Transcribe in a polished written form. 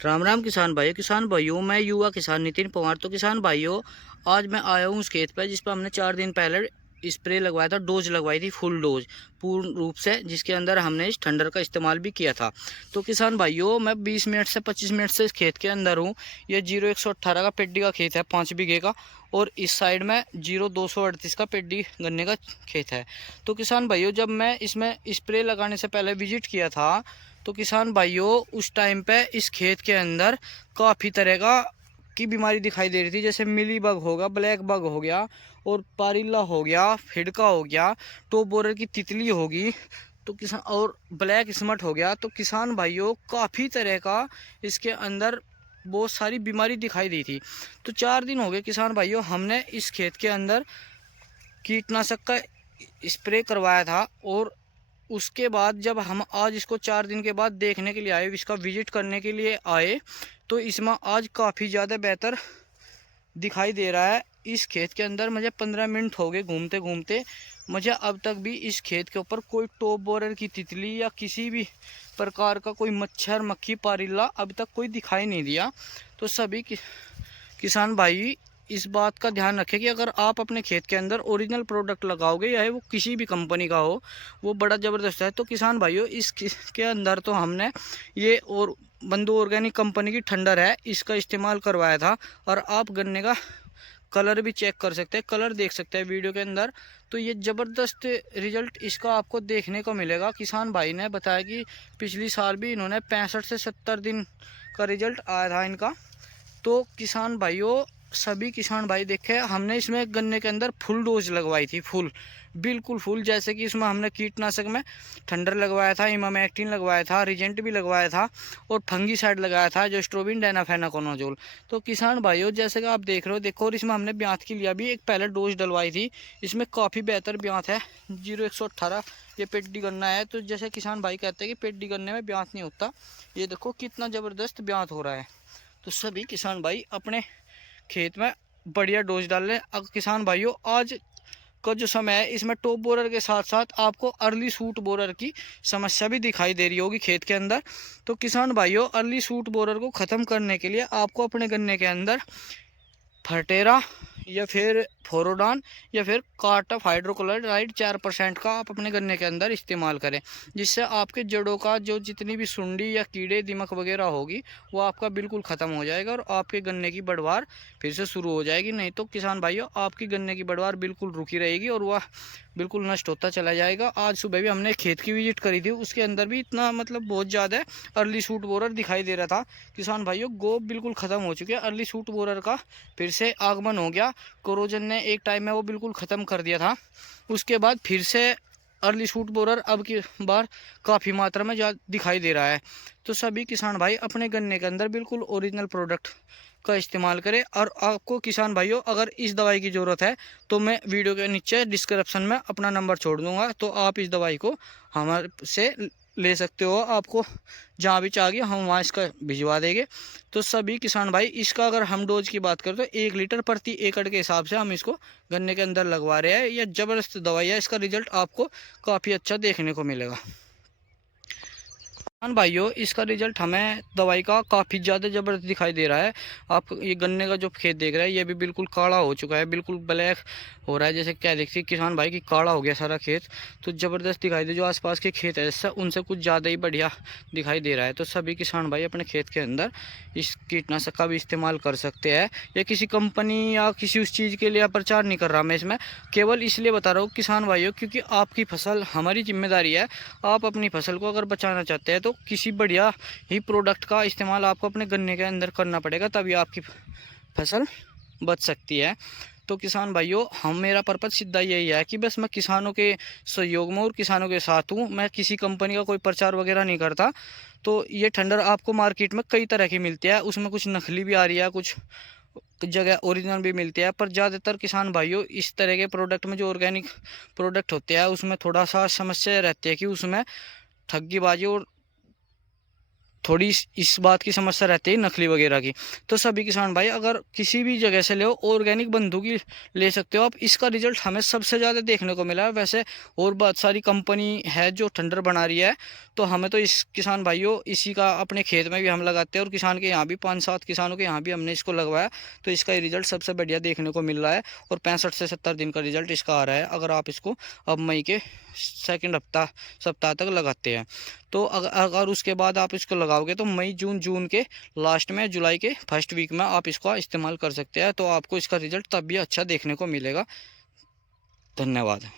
राम राम किसान भाइयों, मैं युवा किसान नितिन पवार। तो किसान भाइयों, आज मैं आया हूँ उस खेत पर जिस पर हमने 4 दिन पहले स्प्रे लगवाया था, डोज लगवाई थी, फुल डोज पूर्ण रूप से, जिसके अंदर हमने इस ठंडर का इस्तेमाल भी किया था। तो किसान भाइयों, मैं 20 मिनट से 25 मिनट से इस खेत के अंदर हूँ। ये 0118 का पेड्डी का खेत है, 5 बीघे का। और इस साइड में 0238 का पेड्डी गन्ने का खेत है। तो किसान भाइयों, जब मैं इसमें स्प्रे लगाने से पहले विजिट किया था, तो किसान भाइयों उस टाइम पे इस खेत के अंदर काफ़ी तरह का की बीमारी दिखाई दे रही थी। जैसे मिली बग होगा, ब्लैक बग हो गया, और पारिल्ला हो गया, फिडका हो गया, टॉप बोरर की तितली होगी, तो किसान और ब्लैक स्मट हो गया। तो किसान भाइयों काफ़ी तरह का इसके अंदर बहुत सारी बीमारी दिखाई दी थी। तो 4 दिन हो गए किसान भाइयों, हमने इस खेत के अंदर कीटनाशक का स्प्रे करवाया था। और उसके बाद जब हम आज इसको 4 दिन के बाद देखने के लिए आए, इसका विजिट करने के लिए आए, तो इसमें आज काफ़ी ज़्यादा बेहतर दिखाई दे रहा है। इस खेत के अंदर मुझे 15 मिनट हो गए घूमते घूमते, मुझे अब तक भी इस खेत के ऊपर कोई टॉप बोरर की तितली या किसी भी प्रकार का कोई मच्छर मक्खी पारिल्ला अभी तक कोई दिखाई नहीं दिया। तो सभी किसान भाई इस बात का ध्यान रखें कि अगर आप अपने खेत के अंदर ओरिजिनल प्रोडक्ट लगाओगे, या वो किसी भी कंपनी का हो, वो बड़ा ज़बरदस्त है। तो किसान भाइयों, इसके अंदर तो हमने ये और बंधु ऑर्गेनिक कंपनी की ठंडर है, इसका इस्तेमाल करवाया था। और आप गन्ने का कलर भी चेक कर सकते हैं, कलर देख सकते हैं वीडियो के अंदर। तो ये ज़बरदस्त रिजल्ट इसका आपको देखने को मिलेगा। किसान भाई ने बताया कि पिछली साल भी इन्होंने 65 से 70 दिन का रिजल्ट आया था इनका। तो किसान भाइयों, सभी किसान भाई देखे, हमने इसमें गन्ने के अंदर फुल डोज लगवाई थी, फुल बिल्कुल फुल। जैसे कि इसमें हमने कीटनाशक में ठंडर लगवाया था, इमामेक्टिन लगवाया था, रिजेंट भी लगवाया था, और फंगीसाइड लगाया था, जो स्ट्रोबिन डायनाफेनाकोनाजोल। तो किसान भाइयों, जैसे कि आप देख रहे हो, देखो, और इसमें हमने ब्यांत के लिए भी एक पहले डोज डलवाई थी। इसमें काफ़ी बेहतर ब्यांत है, 0118 ये पेड्डी गन्ना है। तो जैसे किसान भाई कहते हैं कि पेड्डी गन्ने में ब्यांत नहीं होता, ये देखो कितना ज़बरदस्त ब्यांत हो रहा है। तो सभी किसान भाई अपने खेत में बढ़िया डोज डाल लें। अब किसान भाइयों, आज का जो समय है, इसमें टॉप बोरर के साथ साथ आपको अर्ली सूट बोरर की समस्या भी दिखाई दे रही होगी खेत के अंदर। तो किसान भाइयों, अर्ली सूट बोरर को ख़त्म करने के लिए आपको अपने गन्ने के अंदर फर्टेरा या फिर फोरोडान या फिर कार्टफ हाइड्रोक्लोराइड 4% का आप अपने गन्ने के अंदर इस्तेमाल करें, जिससे आपके जड़ों का जो जितनी भी सुंडी या कीड़े दिमक वगैरह होगी, वो आपका बिल्कुल ख़त्म हो जाएगा, और आपके गन्ने की बढ़वार फिर से शुरू हो जाएगी। नहीं तो किसान भाइयों, आपकी गन्ने की बढ़वार बिल्कुल रुकी रहेगी और वह बिल्कुल नष्ट होता चला जाएगा। आज सुबह भी हमने खेत की विजिट करी थी, उसके अंदर भी इतना मतलब बहुत ज़्यादा अर्ली सूट बोरर दिखाई दे रहा था। किसान भाइयों, गोब बिल्कुल ख़त्म हो चुके हैं, अर्ली सूट बोरर का फिर से आगमन हो गया। कोरोजन ने एक टाइम में वो बिल्कुल ख़त्म कर दिया था, उसके बाद फिर से अर्ली सूट बोरर अब की बार काफ़ी मात्रा में दिखाई दे रहा है। तो सभी किसान भाई अपने गन्ने के अंदर बिल्कुल ओरिजिनल प्रोडक्ट का इस्तेमाल करें। और आपको किसान भाइयों, अगर इस दवाई की ज़रूरत है, तो मैं वीडियो के नीचे डिस्क्रिप्शन में अपना नंबर छोड़ दूंगा, तो आप इस दवाई को हमारे से ले सकते हो। आपको जहाँ भी चाहिए हम वहाँ इसका भिजवा देंगे। तो सभी किसान भाई, इसका अगर हम डोज की बात करें तो 1 लीटर प्रति एकड़ के हिसाब से हम इसको गन्ने के अंदर लगवा रहे हैं। यह ज़बरदस्त दवाई है, इसका रिजल्ट आपको काफ़ी अच्छा देखने को मिलेगा। किसान भाइयों, इसका रिजल्ट हमें दवाई का काफ़ी ज़्यादा ज़बरदस्त दिखाई दे रहा है। आप ये गन्ने का जो खेत देख रहे हैं, ये भी बिल्कुल काला हो चुका है, बिल्कुल ब्लैक हो रहा है। जैसे क्या देखते किसान भाई कि काला हो गया सारा खेत। तो ज़बरदस्त दिखाई दे, जो आसपास के खेत है इससे उनसे कुछ ज़्यादा ही बढ़िया दिखाई दे रहा है। तो सभी किसान भाई अपने खेत के अंदर इस कीटनाशक का भी इस्तेमाल कर सकते हैं। या किसी कंपनी या किसी उस चीज़ के लिए प्रचार नहीं कर रहा मैं इसमें, केवल इसलिए बता रहा हूँ किसान भाइयों, क्योंकि आपकी फसल हमारी जिम्मेदारी है। आप अपनी फसल को अगर बचाना चाहते हैं, तो किसी बढ़िया ही प्रोडक्ट का इस्तेमाल आपको अपने गन्ने के अंदर करना पड़ेगा, तभी आपकी फसल बच सकती है। तो किसान भाइयों, हम मेरा पर्पज़ सीधा यही है कि बस मैं किसानों के सहयोग में और किसानों के साथ हूँ। मैं किसी कंपनी का कोई प्रचार वगैरह नहीं करता। तो ये ठंडर आपको मार्केट में कई तरह की मिलती है, उसमें कुछ नकली भी आ रही है, कुछ जगह ओरिजिनल भी मिलती है। पर ज़्यादातर किसान भाइयों, इस तरह के प्रोडक्ट में जो ऑर्गेनिक प्रोडक्ट होते हैं, उसमें थोड़ा सा समस्या रहती है कि उसमें ठगीबाजी और थोड़ी इस बात की समस्या रहती है नकली वगैरह की। तो सभी किसान भाई अगर किसी भी जगह से ले ऑर्गेनिक बंधु की ले सकते हो आप। इसका रिजल्ट हमें सबसे ज़्यादा देखने को मिला है। वैसे और बहुत सारी कंपनी है जो ठंडर बना रही है, तो हमें तो इस किसान भाइयों इसी का अपने खेत में भी हम लगाते हैं और किसान के यहाँ भी 5-7 किसानों के यहाँ भी हमने इसको लगवाया, तो इसका रिजल्ट सबसे बढ़िया देखने को मिल रहा है। और 65 से 70 दिन का रिजल्ट इसका आ रहा है अगर आप इसको अब मई के सेकंड सप्ताह तक लगाते हैं। तो अगर उसके बाद आप इसको लगाओगे तो मई जून के लास्ट में, जुलाई के फर्स्ट वीक में आप इसको इस्तेमाल कर सकते हैं। तो आपको इसका रिजल्ट तब भी अच्छा देखने को मिलेगा। धन्यवाद।